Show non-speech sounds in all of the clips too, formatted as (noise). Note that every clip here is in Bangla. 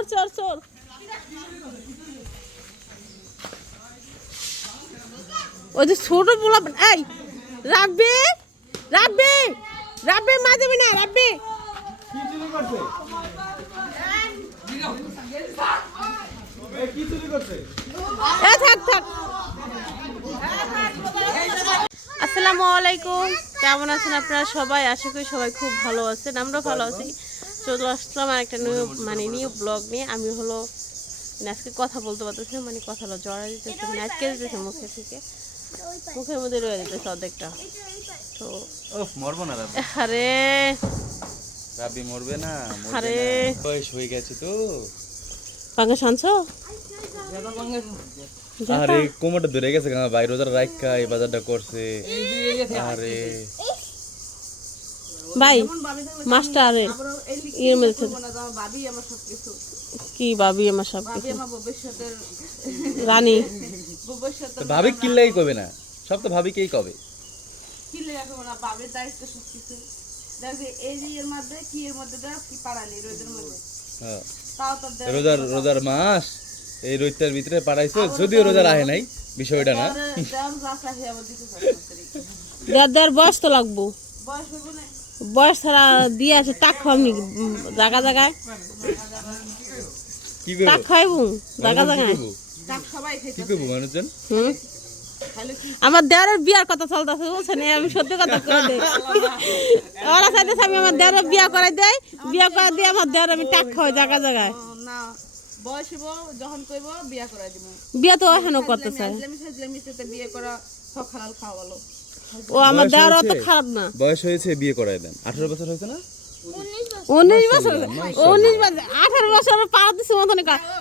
চোর চোর চোর ওই যে ছোট পোলা, এই, রাব্বি রাব্বি রাব্বি, মা দেবি না থাক আসসালামু আলাইকুম। কেমন আছেন আপনারা সবাই? আশা করি সবাই খুব ভালো আছেন আমরা ভালো আছি। চলে আসলাম আর একটা নিউ মানে নিউ ব্লগ নিয়ে। আমি হলো আজকে কথা বলতে পারতেছি মানে কথা হলো জড়া দিতেছে মানে আজকে দিতেছে মুখে থেকে। মুখের মধ্যে রয়ে যেতেছে অর্ধেকটা। তো মরবো না আরে। রাবি মরবে না আরে। বয়স হয়ে গেছে তো। পাঙ্গাস আনছো? আরে কোমরটা ধরে গেছে বাইরে যারা রাখা এই বাজারটা করছে। আরে। ভাই ভাবি আমার সবকিছু। কি ভাবি আমার সব কিছু রানী। ভাবি কিনলেই কবে না? সব তো ভাবিকেই কবে। কিলে রাখব না ভাবির দায়িত্ব সবকিছু। দেখবে এই যে এর মধ্যে কি এর মধ্যে দেখ কি পাড়ালি রোদের মধ্যে। হ্যাঁ। তাও তো দেখ রোজার রোজার মাস এই রোজটার ভিতরে পাঠাইছো যদিও রোজার আহে নাই বিষয়টা না। (laughs) দেড় বয়স তো লাগবো। বয়স হইব না। বয়স ছাড়া দিয়ে আছে টাক খাওয়ামনি জায়গা জায়গায় কি টাক খাইবো জায়গা জায়গায় আমার দেওয়ারের বিয়ার কথা চলতেছে বলছেন এই আমি সত্যি কথা করে দেই? ওরা চাইতেছে আমি আমার দেওয়ারের বিয়া করাই দেয় বিয়া করাই দিয়ে আমার দেওয়ার আমি টাক খাওয়াই জায়গা জায়গায় বিয়া তো এখনও করতে সাথে বিয়ে করা সব হালাল খাওয়া ভালো। ও আমার দেওয়ার অত খারাপ না। বয়স হয়েছে বিয়ে করাই দেন। আঠারো বছর হয়েছে না? উনিশ বছর উনিশ বছর আঠারো বছর পার দিচ্ছে মতন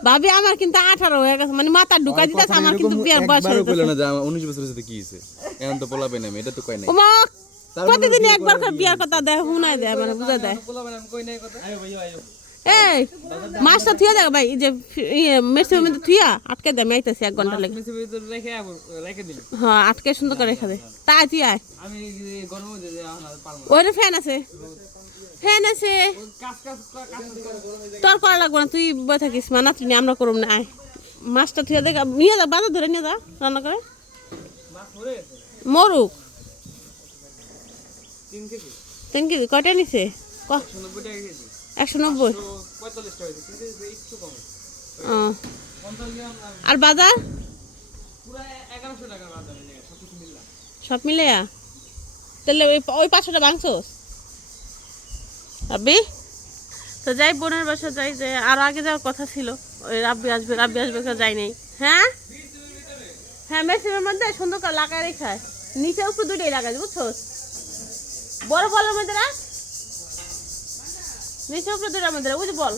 ভাবি আমার কিন্তু আঠারো হয়ে গেছে মানে মাথা ঢুকাই দিতেছে আমার কিন্তু বিয়ার বয়স হয়ে গেছে না উনিশ বছর হয়েছে কি হয়েছে? এখন তো পোলা পেন এটা তো কয় নাই। মানে প্রতিদিন একবার করে বিয়ার কথা দেয় হুনাই দেয় মানে বুঝা দেয়। এই মাছটা থুয়া দেখ ভাই যে মেসির মধ্যে থুয়া আটকে দেয় আমি আইতেছি এক ঘণ্টা লেগে। হ্যাঁ আটকে সুন্দর করে রেখে দে। তাই তুই আয়। ওইটা ফ্যান আছে। ফ্যান আছে। তোর করা লাগবে না তুই বয়ে থাকিস মানা তুই আমরা করুম না আয়। মাছটা থুয়া দেখ নিয়ে যা বাজার ধরে নিয়ে যা রান্না করে। মরুক। তিন কেজি। কয়টা নিছে? ক একশো নব্বই। আর বাজার? সব মিলে তাহলে ওই ওই পাঁচশোটা ভাঙছোস? রাব্বি তো যাই বোনের বাসা যাই যে আর আগে যাওয়ার কথা ছিল। ওই রাব্বি আসবে রাব্বি আসবে কেউ যাই নেই। হ্যাঁ? হ্যাঁ মেশিনের মধ্যে সুন্দর করে লাগাই রেখায় নিচে উপরে দুটোই লাগাই বুঝছোস? বড় বলের মধ্যে রাখ। নিচে উপরে দুটোর মধ্যে রাখ, বুঝি বল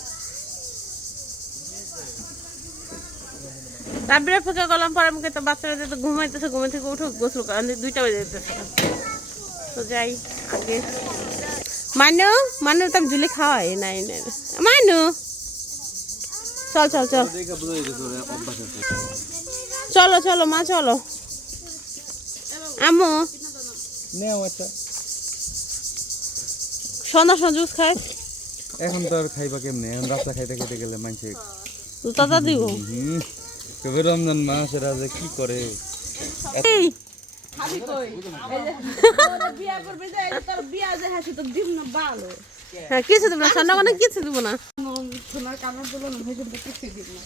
রাব্বির অপেক্ষা করলাম পরে আমাকে তো বাচ্চারা তো ঘুমাইতেছে ঘুমাই থেকে উঠে গোসল করা দুইটা বেজে যেতেছে তো যাই আগে মানু মানু তো জুলি খাওয়াই নাই। মানু চল চল চল চলো চলো মা চলো আমু সন্ধ্যা সন্ধ্যা জুস খাই এখন তো আর খাইবা কেমনে? এখন রাস্তা খাইতে খাইতে গেলে মানুষে দাদা দিব। হুম রমজান মাস এরা যে কি করে? হ্যাঁ কিছু দিব না সন্ধ্যা কোনো কিছু দিব না। সোনার কানের দুলো না হয়ে কিছু দিব না।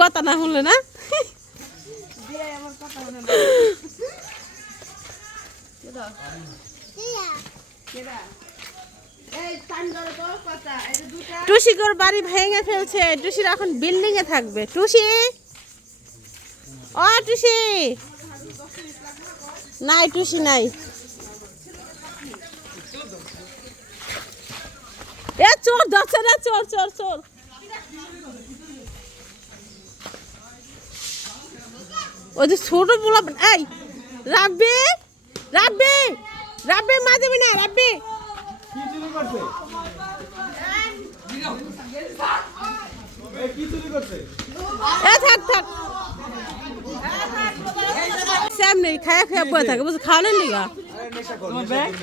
কথা না শুনলে না? (laughs) কেডা? কেডা? টুসিগর বাড়ি ভেঙে ফেলছে, টুসির এখন বিল্ডিং এ থাকবে। টুসি! ও টুসি! নাই টুসি নাই। এ, চোর যাচ্ছে না, চোর চোর চোর। ওই যে ছোট পোলা এই, রাব্বি! রাব্বি! রাব্বি, মা দেবি না চুরি করছে? এ কি চুরি করছে? থাক থাক। সামনে খায়া খায়া পড়ে থাকে বুঝছ খাওয়ানোর লিগা?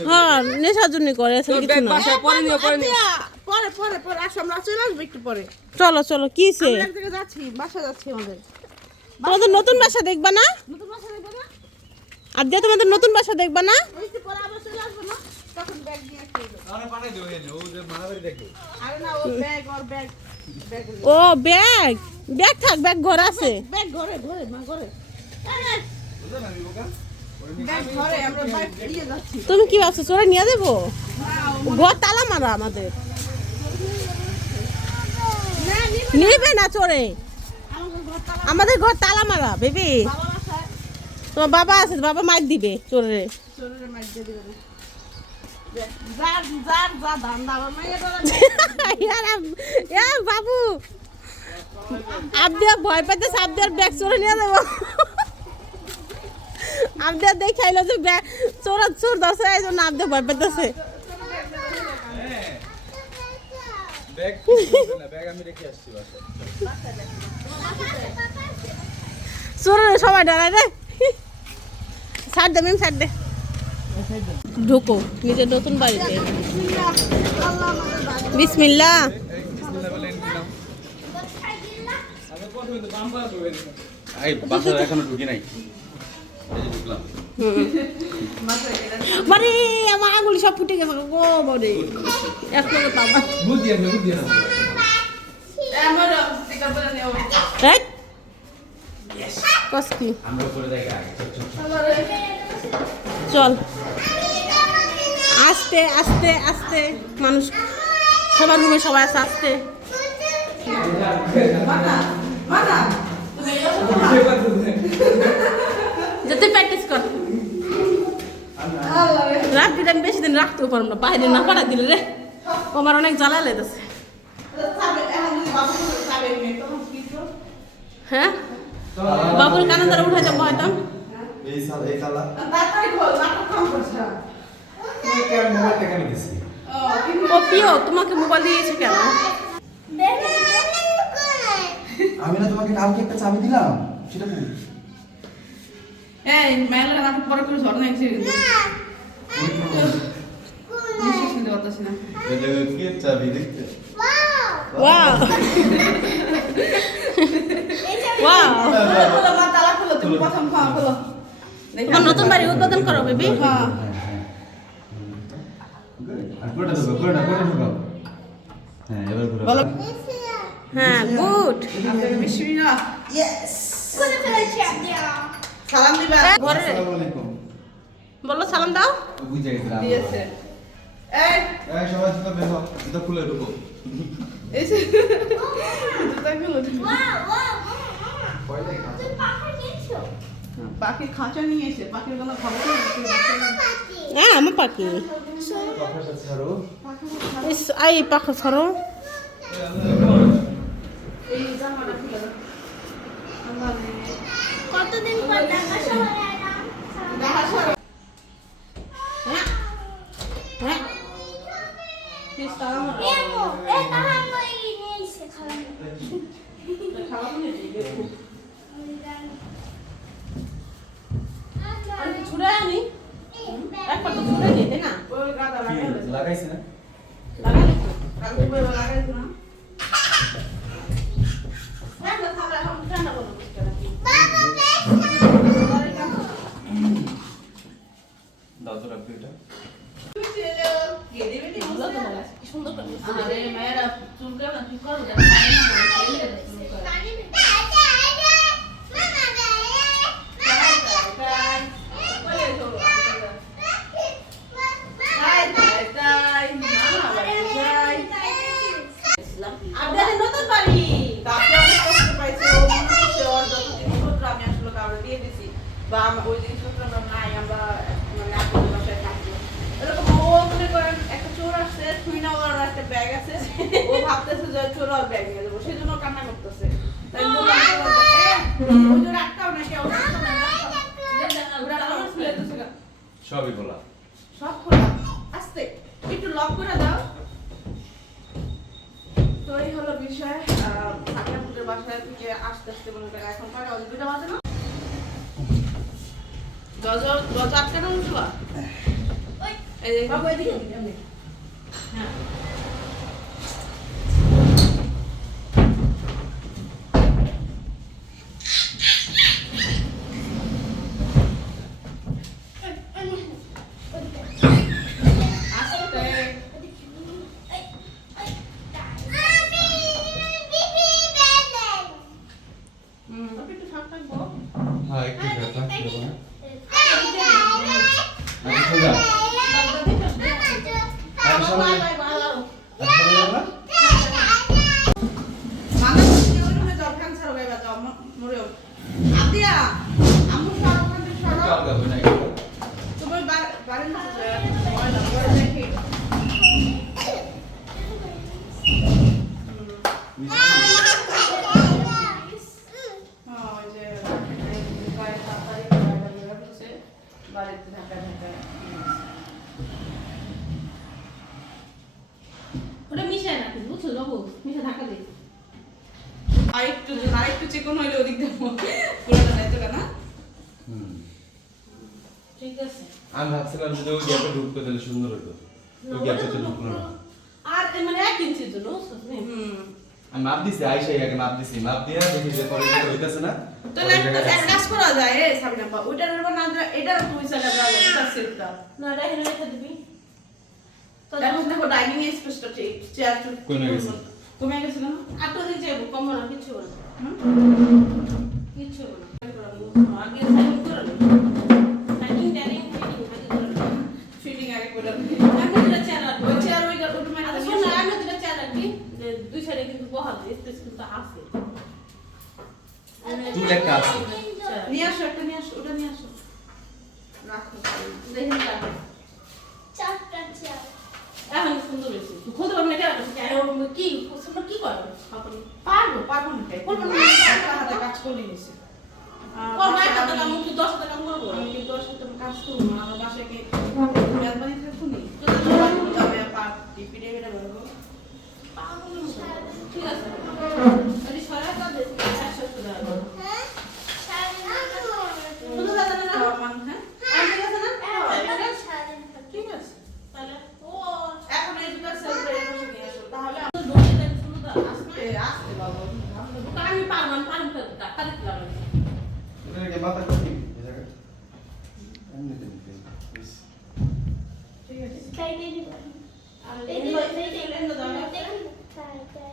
হ্যাঁ নেশার জন্য করে আসলে কিছু না। পরে পরে পরে পরে পরে আসো আমরা চলে আসব একটু পরে। চলো চলো কিসে আমরা যাচ্ছি বাসা যাচ্ছি আমাদের। তোমাদের নতুন বাসা দেখবা না? নতুন বাসা দেখব না? আর দিয়ে তোমাদের নতুন বাসা দেখবা না? পরে আবার চলে আসব না তখন ব্যাগ নিয়ে আসতে হবে। আমরা পানি দেবো ও যে মারামারি দেখবে। আরে না ও ব্যাগ ব্যাগ ব্যাগ ও ব্যাগ ব্যাগ থাক ব্যাগ ঘর আছে। ব্যাগ ঘরে ঘরে মা ঘরে। তুমি কি ভাবছ চোরে নিয়ে দেবো ঘর তালা মারা আমাদের। না নিব না। চোরে। আমাদের ঘর তালা আমাদের ঘর তালা মারা বেবি। তোমার বাবা আছে বাবা মাইক দিবে চোরে। চোরের মাইক দিয়ে দিবে। (laughs) বাবু। আবদিয়া ভয় পাইতেছে আবদিয়ার ব্যাগ চোরে নিয়ে দেবো আবদিয়া দেখাইলো যে ব্যাগ চোর চোর দশে এই জন্য আবদিয়া ভয় পাইতেছে ব্যাগ কিছু হবে না ব্যাগ আমি রেখে আসছি বাসায়। চোরের সবাই ডরায় রে। ছাড় দে মিম ছাড় দে। ঢুকো নিজের নতুন বাড়িতে। বিসমিল্লা মানে আমার আঙুল সব ফুটে গেছে গো এক পাবা আমার করে দেখ চল। আস্তে আস্তে আস্তে। মানুষ, সবার রুমে সবাই আছে, আস্তে। যাতে প্র্যাকটিস কর। রাখবি আমি বেশি দিন রাখতেও পারব না, বাইরে না পাঠা দিলে রে। আমার অনেক জ্বালা লেগেছে। হ্যাঁ? বাবুর কানে ধরে উঠে যাব হয়তো এই সাল এই কালা তাড়াতাড়ি খোল নাটক কম করছ। তোমাকে আমি মোবাইল টাকা আমি দিছি। ও প্রিয় তোমাকে মোবাইল দিয়েছে কেন? আমি না তোমাকে কালকে একটা চাবি দিলাম সেটা কি? এই মেলা নাটক পরে করে ঝড় নাইছে নিশ্বাস নিতে তোমার নতুন বাড়ি উদ্বোধন করো বেবি। হ্যাঁ। হ্যাঁ হ্যাঁ। গুড সালাম দিবা। ঘরে। বলো সালাম দাও। বুঝে গেছিলাম দিয়েছে এই। এই সবাই জুতো বের হও। জুতো খুলে ঢুকো। এই জুতা খুলো পাখির খাঁচা নিয়ে এসে পাখির খবর নেই হ্যাঁ আমার পাখি। আই পাখা দাও। কতদিন পর দেখা শহরে এলাম? দেখা সরো হ্যাঁ হ্যাঁ প্লিজ সালাম এমো এ তাহার মই নিয়ে এসে খালাম খাওয়া নিয়ে যাই আমি ছুড়ে আনি একবার তো ছুড়ে দিই তাই না ওই গাদা কি লাগাই লাগাইছি না লাগাই কালকে বলে লাগাইছ না ঠান্ডা থাকলে এখন ঠান্ডা বলো দাও তো রাখবি এটা কি সুন্দর করে আরে মেয়েরা চুল কেমন ঠিক করো আপনাদের নতুন বাড়ি তাকে অনেক কষ্ট পাইছে ও মনে করছে ওর যত জিনিসপত্র আমি আসলে কাউকে দিয়ে দিছি বা আম- ওই জিনিসপত্র আমরা নাই আমরা মানে আপনাদের বাসায় থাকব এরকম ও মনে করেন একটা চোর আসছে তুই না ওর একটা ব্যাগ আছে ও ভাবতেছে যে চোর ওর ব্যাগ নিয়ে যাব সেই জন্য কান্না করতেছে তাই বললাম যে ওর ব্যাগ- এ, ওই যে রাখতাও না কেউ রাখতাও না, রাখতাও না। ওরা আমার খুলে দিতেছে গা। সবই বলা সব খোলা আস্তে লক করে দাও। তো এই হলো বিষয় ঠাকুরের বাসায় থেকে আস্তে আস্তে মনে করেন এখন বাজে? দুটা বাজে না? দরজা দরজা আটকানো উঠবা এই যে বাবু এদিকে। 아, 이렇게 될까? 이거. 아, 네, 이렇게. বাবু মিশা ঢাকা দিই আরেকটু আরেকটু চিকন হইলে ওদিক দিয়ে পুরোটা নাই তো না? হুম। ঠিক আছে। আমি ভাবছিলাম যে ওই গ্যাপে ঢুকতে দিলে সুন্দর হতো ওই গ্যাপে তো ঢুকলো না। আর মানে এক ইঞ্চি তো নো হুম। আমি মাপ দিছি আইসাই আগে মাপ দিছি। মাপ দিয়ে দেখি যে পরে যেটা হইতাছে না তো ওই জায়গায় এক কাজ করা যায় এ সাবিনা বা ওইটার উপর না এটার দুই সাইডে দাও এটা সেটটা না এটা রেখে দিবি। তো এখন দেখো ডাইনিং স্পেসটা ঠিক চেয়ার টু কমে গেছে। কমে গেছে না আর তো দিতে যাব কম না কিছু না কিছু না আগে সাইন করে নি সাইন ডাইনিং ফিটিং আগে করে নি ফিটিং আগে করে আমি দুটো চেয়ার রাখব ওই চেয়ার ওই ওটা মানে আচ্ছা শোন না আমি দুটো চেয়ার রাখবি যে দুই সাইডে কিন্তু বহাল স্পেস কিন্তু আছে চুল একটা আছে নিয়ে আসো একটা নিয়ে আসো ওটা নিয়ে আসো রাখো দেখেন রাখো চারটা চেয়ার এখন সুন্দর হয়েছে খুদ আমি এটা কি সুন্দর কি করো আপনি পারব পারব না তাই করব না একটা হাতে কাজ করে নিয়েছি করব একটা টাকা আমি কি দশ টাকা করব আমি কিন্তু ওর সাথে কাজ করব না আমার বাসায় কি মেহরবানি থাকব নি তবে পার্টি পিড়ে পিড়ে বলব ঠিক আছে যদি সরাই তো দেখ একশো টাকা হ্যাঁ সাড়ে নটা শুধু দাদা না খাওয়া মান হ্যাঁ আর ঠিক আছে না হ্যাঁ সাড়ে নটা ঠিক আছে তাহলে ও এখন এই দুটো সেলফ রেখে বসে নিয়ে আসো তাহলে তো ঢোকে দেন শুধু দাদা আসবে আসতে আসতে বাবু আমি পারব আমি পারব টাকা দিতে লাগবে এটা কি মাথা করি এই জায়গা এমনি দিন ঠিক আছে সাইডে দিবা আর এই এই যে এই যে লেন্স দাও না দেখুন তাই তাই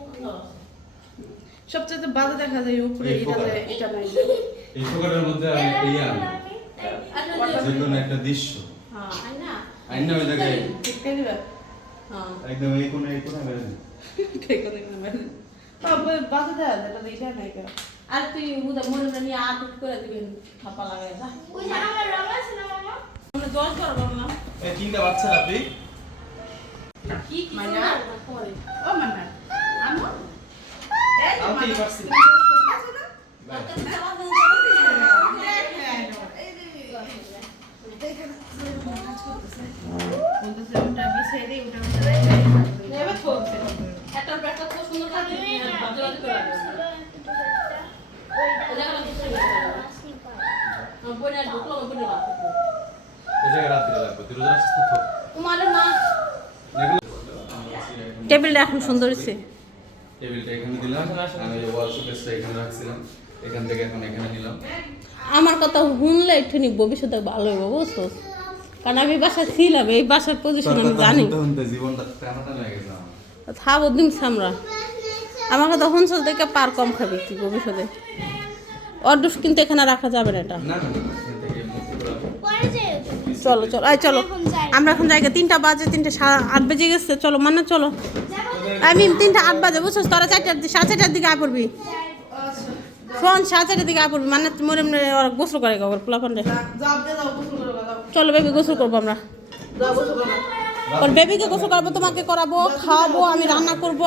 সবচেয়ে বাধা দেখা যায় উপরে এই এটা যায়, এটা নাই এই ফোকাটের মধ্যে আমি এই আচ্ছা যে কোনো একটা দৃশ্য। হ্যাঁ। আই আইনা ওই জায়গায়। ঠিক করে হ্যাঁ। একদম এই কোণে এই কোণে বেরোবে ঠিক করে দিবা বাবা বাধা দেয় এটা দেখা নাই কেন আর তুই উদা মনে মনে নিয়ে আট করে দিবেন থাপা লাগাই যা। ওই যে আমার রং আছে না মামা? মানে দশ করব না। এই তিনটা বাচ্চা আপনি কি কি মাইনা? ও মান্না আমো? এই যে টেবিলটা এখন সুন্দর হয়েছে। টেবিলটা এখানে দিলাম আমি ওয়াল শোকেসটা এখানে রাখছিলাম। এখান থেকে এখন এখানে নিলাম। আমার কথা শুনলে একটু ভবিষ্যতে ভালো হইব বুঝছ? কারণ আমি এই বাসায় ছিলাম এই বাসার পজিশন আমি জানি। আমার। থাকব দিন সামরা আমার কথা শুনছো দেখে পার কম খাবি তুই ভবিষ্যতে। অর্ডুস কিন্তু এখানে রাখা যাবে না এটা। চলো চলো আয় চলো। আমরা এখন জায়গা তিনটা বাজে তিনটে আট বেজে গেছে। চলো মানে চলো। আমি তিনটা আট বাজে বুঝছ? তোরা চারটার সাড়ে চারটার দিকে আয় পড়বি। শোন সাড়ে দিকে আয় পড়বি মানে মরে মরে ওরা গোসল করে গো পোলা পান্ডে যাও দিয়ে যাও গোসল করো যাও। চলো বেবি গোসল করব আমরা। ওর বেবিকে গোসল করাবো তোমাকে করাবো খাওয়াবো আমি রান্না করব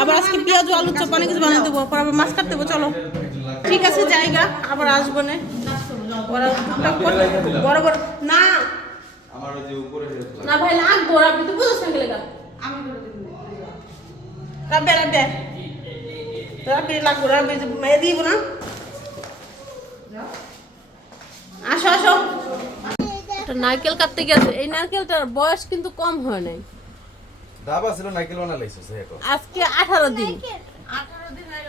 আবার আজকে পেঁয়াজ আলুর চপ অনেক কিছু বানিয়ে দেবো আবার মাছ কাটতে দেবো চলো। ঠিক আছে জায়গা আবার আসব না। ওরা বড় বড় না। না ভাই লাগবো আপনি তো বুঝোস না গেলে আমি করে লাগবো মেয়ে দিব না। আসো আসো। নারকেল কাটতে গেছে এই নারকেলটার বয়স কিন্তু কম হয় নাই। ডাবা ছিল বানা লাইছো তো আজকে আঠারো দিন।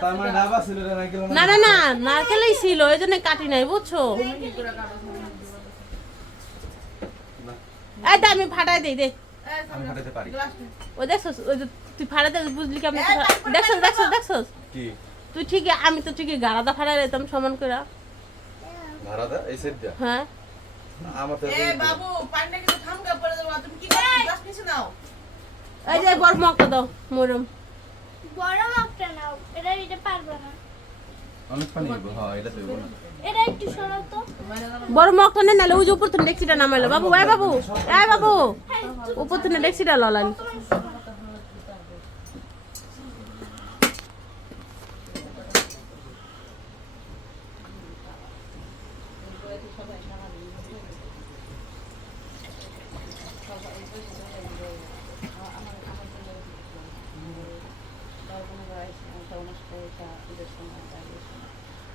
তার মানে ডাবা ছিল এটা না না না নারকেলই ছিল এই জন্য কাটি নাই বুঝছ? এই আমি ফাটাই দিই দে। আমি পারি। ওই দেখছস ওই যে তুই ফাটাতে বুঝলি কি আমি দেখছস দেখছস দেখছস? কি? তুই ঠিকই আমি তো ঠিকই গাড়াদা ফাটাই দিতাম সমান করে ভাড়া দা এই সেট দিয়া হ্যাঁ। আমার তো এ বাবু পান্ডা কিন্তু থামকা পড়ে যাব তুমি কি নিচে নাও। এই যে বড় মকটা দাও মরম। বড় নাও এটা এটা পারব না। অনেক পানি হ্যাঁ এটা দেবো না। এটা একটু সরাও তো। বড় মকটা নেই নালে ওই যে উপর থেকে ডেক্সিটা নামাইলো। বাবু এই বাবু এই বাবু। উপর থেকে। ডেক্সিটা ললান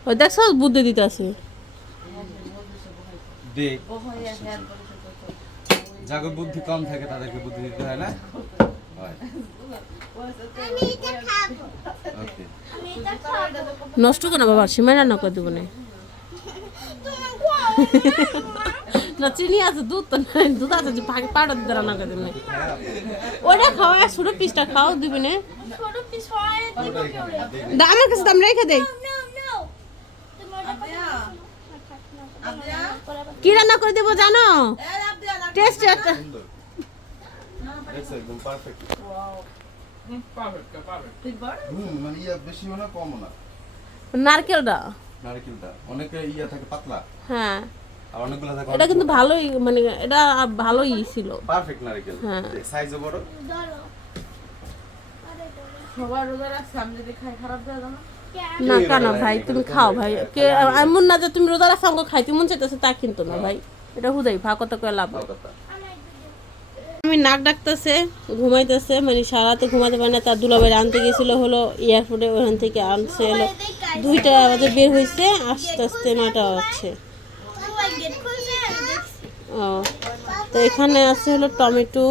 ওই দেখছ বুদ্ধি দিতে আছে। ও যাকে বুদ্ধি কম থাকে তাদেরকে বুদ্ধি দিতে হয় না? হয়। আমি এটা খাব। ওকে। আমি এটা খাব। নষ্ট করো না বাবা সীমাই রান্না করে দেবো না। (laughs) না চিনি আছে দুধ তো নাই দুধ আছে যে পাউডার দিতে রান্না করে দেবো না। ওইটা খাও ছোটো পিসটা খাও দিবি না। আমার কাছে দাম রেখে দেই নো নো তুমি ওটা আদিয়া আদিয়া কি রান্না করে দেবো জানো? টেস্ট একটা। হ্যাঁ। এটা কিন্তু ভালোই মানে এটা ভালোই ছিল। হ্যাঁ। খারাপ না, কেন ভাই? তুমি খাও ভাই। কে, এমন না যে তুমি রোজা রাখছো আমাকে খাইতে মন চাইতেছে তা কিন্তু না ভাই। এটা হুদাই ভা কত করে লাভ আমি নাক ডাকতেছে, ঘুমাইতেছে মানে সারাতে ঘুমাতে পারে না, তার দুলাভাই আনতে গেছিল হলো, এয়ারপোর্টে ওখান থেকে আনছে হলো। দুইটা বাজে বের হয়েছে আস্তে আস্তে নয়টা হচ্ছে ও, তো এখানে আছে হলো টমেটো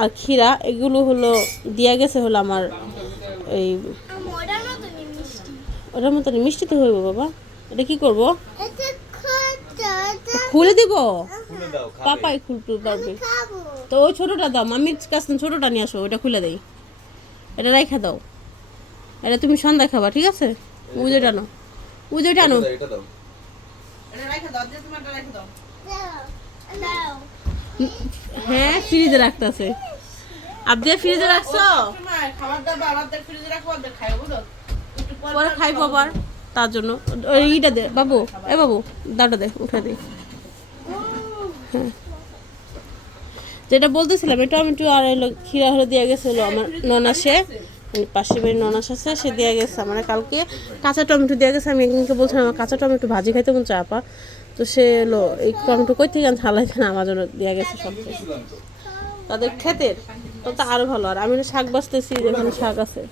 আর ক্ষীরা, এগুলো হলো, দিয়া গেছে হলো আমার এই আমি ওটার মতনই মিষ্টি ওটার মতন মিষ্টি তো হইব বাবা। এটা কি করব? খুলে দিব? খুলে দাও খাবে। পাপাই খুলতে পারবে। তো ওই ছোটোটা দাও মামির কাছে ছোটোটা নিয়ে আসো ওটা খুলে দেই। এটা রাইখা দাও। এটা তুমি সন্ধ্যা খাবা ঠিক আছে? উজে টানো উজে টানো এটা দাও এটা রেখে দাও দিয়ে তোমারটা রেখে দাও। দাও দাও। হ্যাঁ ফ্রিজে রাখতেছে। আপনি ফ্রিজে রাখছো? খাবার দাবার আমাদের ফ্রিজে রাখব আমাদের খাই বুঝো? একটু পর খাইব আবার তার জন্য। ইটা দে, বাবু, এ বাবু দাওটা দে, উঠে দে। হ্যাঁ। যেটা বলতেছিলাম, এটা টমেটো আর এলো, ক্ষীরা হলো দিয়ে গেছিল আমার ননাসে। পাশের বাড়ির ননাস আছে, সে দিয়ে গেছে আমার কালকে। কাঁচা টমেটো দিয়ে গেছে, আমি একদিনকে বলছিলাম, আমার কাঁচা টমেটো ভাজি খাইতে মন চা আপা? তো সে এলো, এই টমেটো কই থেকে হালাই না আমার জন্য দিয়ে গেছে সব। তাদের ক্ষেতের তো তো আরও ভালো। আর আমি শাক বাঁচতেছি যেখানে শাক আছে।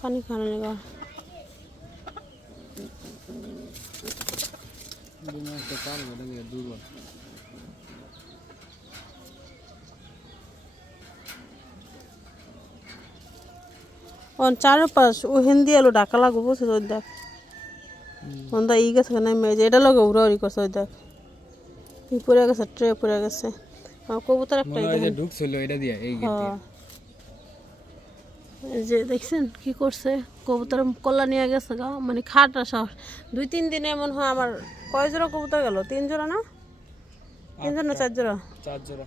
খাওয়াবো আমি একটু পানি খানো নেগা অন চারপাশ ও হিন্দি এলো ডাকা লাগবো বুঝছিস ওই দেখ। অন্দা ই গেছে না মেয়ে এটা লগে উড়া উড়ি করছে দেখ। ই পড়ে গেছে ট্রে পড়ে গেছে। কবুতর দেখেন। ঢুকছিল এটা দিয়ে এই হ্যাঁ। যে দেখছেন কি করছে? কবুতর কল্লা নিয়ে গেছে গা মানে খাটা সাহস দুই তিন দিনে মনে হয় আমার কয় জোড়া কবুতর গেল? তিন জোড়া না? তিন জোড়া না চার জোড়া চার জোড়া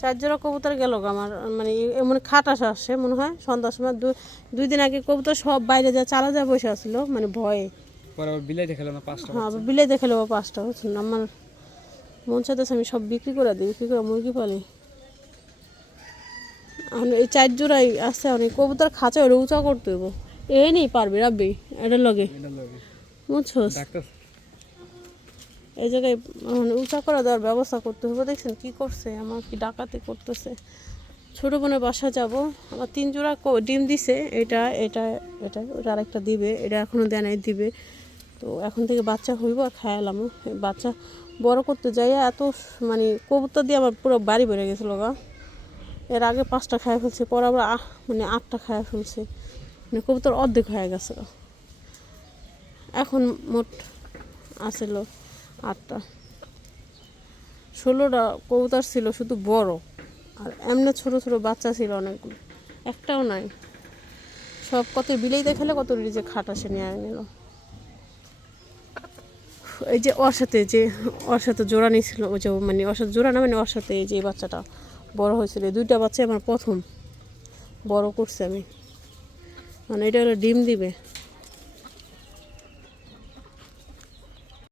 চার জোড়া কবুতর গেল আমার মানে এমন খাটা আসে মনে হয় সন্ধ্যার সময় দুই দিন আগে কবুতর সব বাইরে যা চালা যা বসে আসলো মানে ভয়ে। পরে আবার না পাঁচটা হ্যাঁ আবার বিলে দেখে নেব পাঁচটা বুঝছেন আমার মন চাইতেছে আমি সব বিক্রি করে দিই বিক্রি করে মুরগি পালি। এই চার জোড়াই আছে অনেক। কবুতর খাঁচা ওটা উঁচা করতে হইব। এ নেই পারবে রাব্বি এটা লগে। বুঝছোস? ডাক্তার এই জায়গায় মানে উঁচা করে দেওয়ার ব্যবস্থা করতে হবে দেখছেন কি করছে আমার কি ডাকাতি করতেছে। ছোটো বোনের বাসা যাব। আমার তিন জোড়া ক- ডিম দিছে এটা এটা এটা ওটা আরেকটা দিবে। এটা এখনও দেয় নাই দিবে। তো এখন থেকে বাচ্চা হইব আর খায়ালাম বাচ্চা বড় করতে যাই এত মানে কবুতর দিয়ে আমার পুরো বাড়ি বেড়ে গেছিল গা এর আগে পাঁচটা খায় ফেলছে, পরে আবার মানে আটটা খায় ফেলছে। মানে কবুতর অর্ধেক হয়ে গেছে। এখন মোট আসলো আটটা। ষোলোটা কবুতর ছিল শুধু বড়, আর এমনি ছোট ছোট বাচ্চা ছিল অনেকগুলো। একটাও নাই। সব কত বিলেই দেখালে কত যে খাট আসে নিয়ে নিল। এই যে ওর সাথে যে, ওর সাথে জোড়া নিয়েছিল ওই যে মানে ওর সাথে জোড়া না মানে ওর সাথে এই যে বাচ্চাটা। বড় হয়েছিল। দুইটা বাচ্চা আমার প্রথম। বড় করছে আমি। মানে এটা হলো ডিম দিবে।